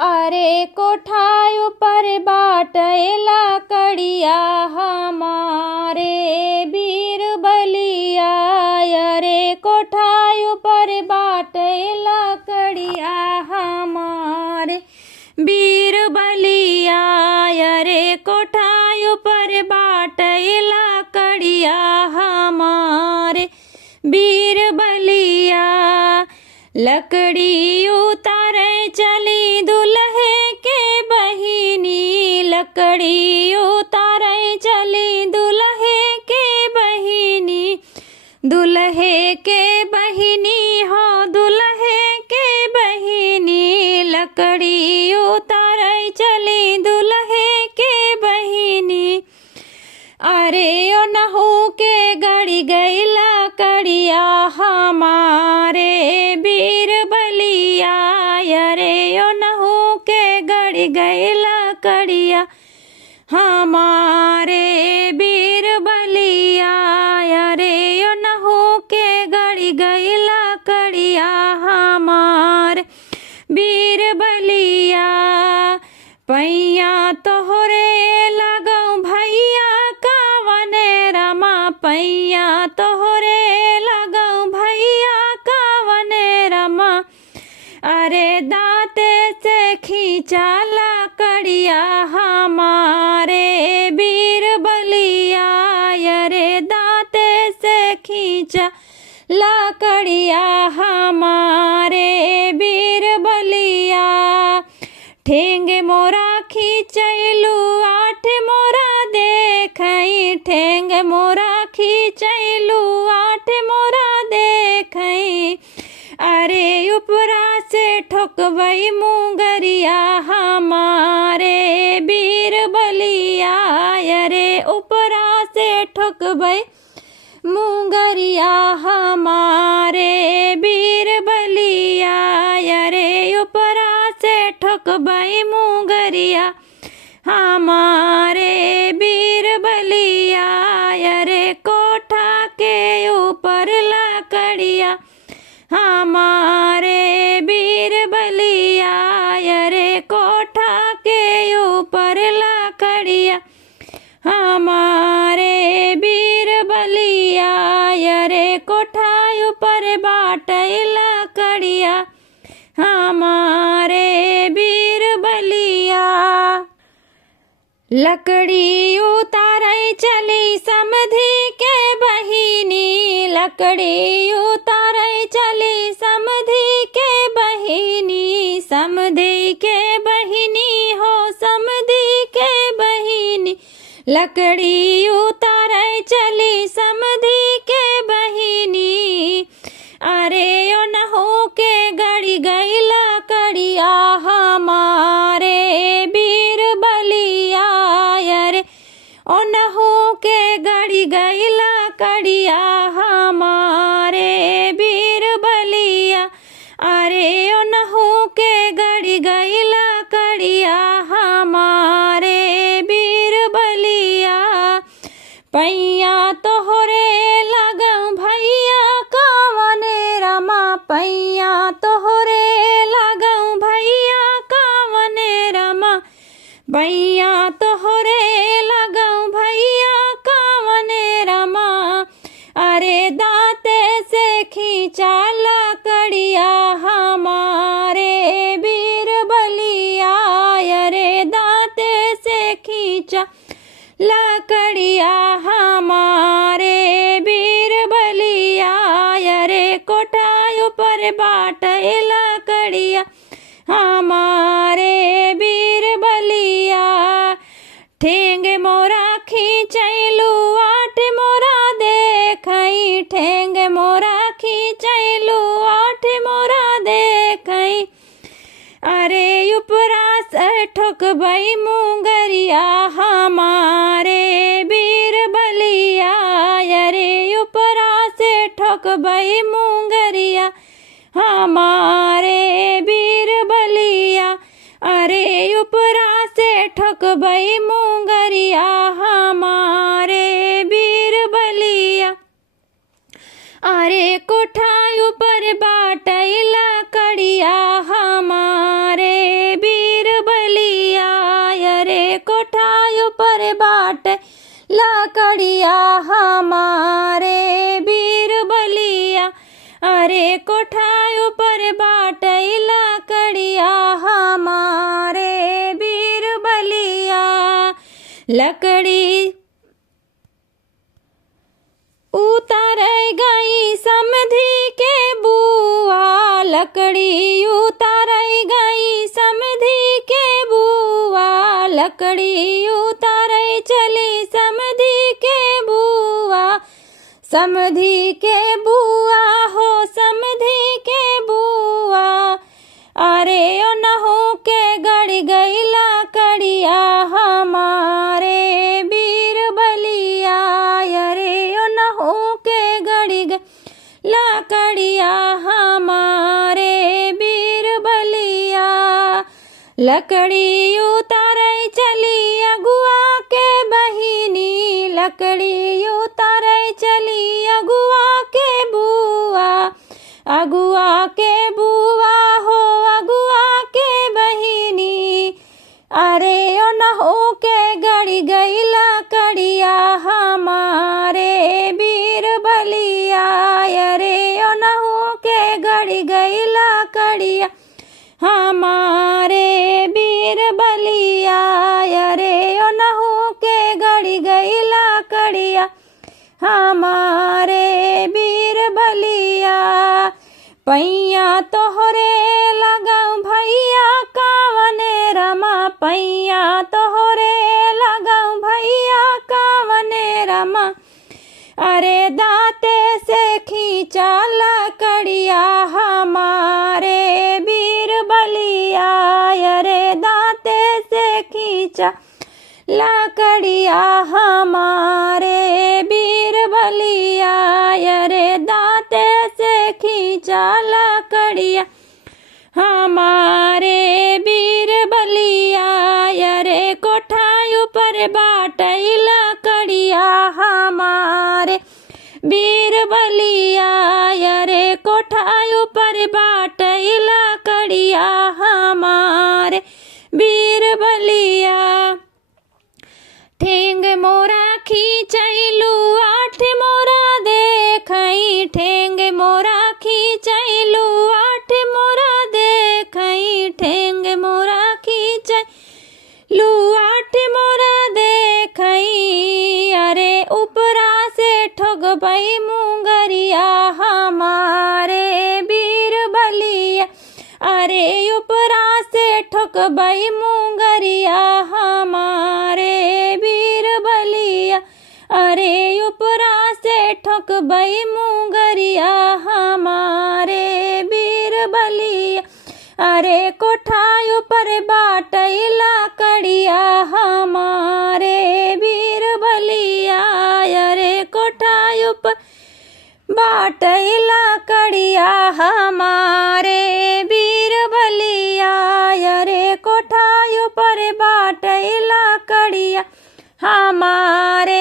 अरे कोठाय ऊपर बाटैला कड़िया हमारे बीर बलिया। अरे कोठाय ऊपर बाटैला कड़िया हमारे बीर बलिया। अरे कोठाय ऊपर बाटैला कड़िया हमारे बीर बलिया। लकड़ी उतारे चली दुल्हे के बहिनी। लकड़ी उतारे चली दुल्हे के बहिनी। दुल्हे के बहिनी हो दुल्हे के बहिनी। लकड़ी उतारे चली दुल्हे के बहिनी। अरे ओ नहू के गड़ी गईला कड़िया हमारे बीर बलिया। अरे ओ नहू के गड़ी गईला कड़िया हमारे बीर बलिया। अरे ओ नहू के गड़ी गईला कड़िया हमारे बीर बलिया। पैया तोहरे लगौ भैया कावने रमा। पैया तोहरे लगौ भैया कावने रमा। अरे दांते से खींचाला कड़िया हमारे बीर बलिया। अरे दांते से खींचा ला कड़िया हमारे बीर बलिया। ठेंगे मोरा खींचैलू आठ मोरा देखई। ठेंगे मोरा खींचैलू आठ मोरा देखई। अरे उपरा से ठोकबई मुंगरिया हमारे बीर बलिया। अरे उपरा से ठोकबई मुंगरिया हमारे बीर बलिया। अरे उपरा से ठोकबई मुंगरिया हमारे बीर बलिया। अरे कोठा के ऊपर लकड़िया हमारे बीर बलिया। अरे कोठा के ऊपर लकड़िया हमारे बीर बलिया। अरे कोठा ऊपर बाटैला कड़िया हमारे बीर बलिया। लकड़ी उतारे चली समधी के बहिनी। लकड़ी उतारे चली समधी के बहिनी। समधी के बहिनी हो समधी के बहिनी। लकड़ी उतारे चली समधी के बहिनी। अरे ओ नहू के गड़ी गईला कड़िया हमारे बीर बलिया। अरे ओ नहू के गड़ी गईला कड़िया हमारे बीर बलिया। अरे ओ नहू के गड़ी गईला कड़िया हमारे बीर बलिया। पैया तोहरे लगौ भैया कावने रमा। पैया तोहरे लगौ भैया कावने रमा। पैया तोहरे लगौ भैया कावने रमा। अरे दांते से खींचाला कड़िया हमारे बीर बलिया। अरे दांते से खींचा लकड़िया हमारे बीर बलिया। अरे कोठा ऊपर बाटैला कड़िया हमारे बीर बलिया। ठेंगे मोरा खींचैलू आठ मोरा देखई। ठेंगे मोरा खींचैलू आठ मोरा देखई। अरे उपरा से ठोकबई मुंगरिया हमारे बीर बलिया। अरे उपरा से ठोकबई मुंगरिया हमारे बीर बलिया। अरे उपरा से ठोकबई मुंगरिया हमारे बीर बलिया। अरे कोठा ऊपर बाटैला कड़िया हमारे बीर ऊपर बाट लकड़िया हमारे बीरबलिया। अरे कोठा ऊपर बाट लकड़िया हमारे बीरबलिया। लकड़ी उतर गई समधी के बुआ, लकड़ी उतर गई समधी के बुआ, लकड़ी उतर चली समधी के बुआ। समधी के बुआ हो समधी के बुआ। अरे ओ नहु के गड़ गई लकड़िया हमारे बीरबलिया। अरे ओ नहु के गड़ गई लकड़िया हमारे बीरबलिया। लकड़ी उतार चली अगुआ के बहिनी, लकड़ी उतार चली अगुआ के बुआ। अगुआ के बुआ हो अगुआ के बहिनी। अरे ओ नहु के गड़ गई लकड़िया हमारे बीरबलिया। अरे ओ नहु के गड़ गई लकड़िया हमारे बीरबलिया। अरे ओ नहु के गड़ गई लकड़िया हमारे बीरबलिया। पैया तोहरे लगाऊ भैया कावने रमा, पैया तोहरे लगाऊ भैया कावने रमा। अरे दांते से खींचा लकड़िया हमारे बीरबलिया। अरे दांते से खींचा लकड़िया हमारे बीरबलिया। अरे दांते से खींचा लकड़िया हमारे बीरबलिया। अरे कोठा ऊपर बाट लकड़िया हमारे बीरबलिया। अरे कोठा ऊपर बाट लकड़िया हमारे बीरबलिया। ठेंग मोरा खींचैलू आठ मोरा देखई, ठेंग मोरा खींचैलू आठ मोरा देखई, ठेंग मोरा खींचैलू आठ मोरा देखई। अरे ऊपरा से ठगबई मुंगरिया हमारे बीरबलिया। अरे ऊपरा से ठगबई मुंगरिया हमारे बीरबलिया। अरे ऊपरा से ठगबई मुंगरिया हमारे बीरबलिया। अरे कोठा ऊपर बाट लकड़िया हमारे बीरबलिया। अरे कोठा ऊपर बाट लकड़िया हमारे बीरबलिया। अरे कोठा ऊपर बाट लकड़िया हमारे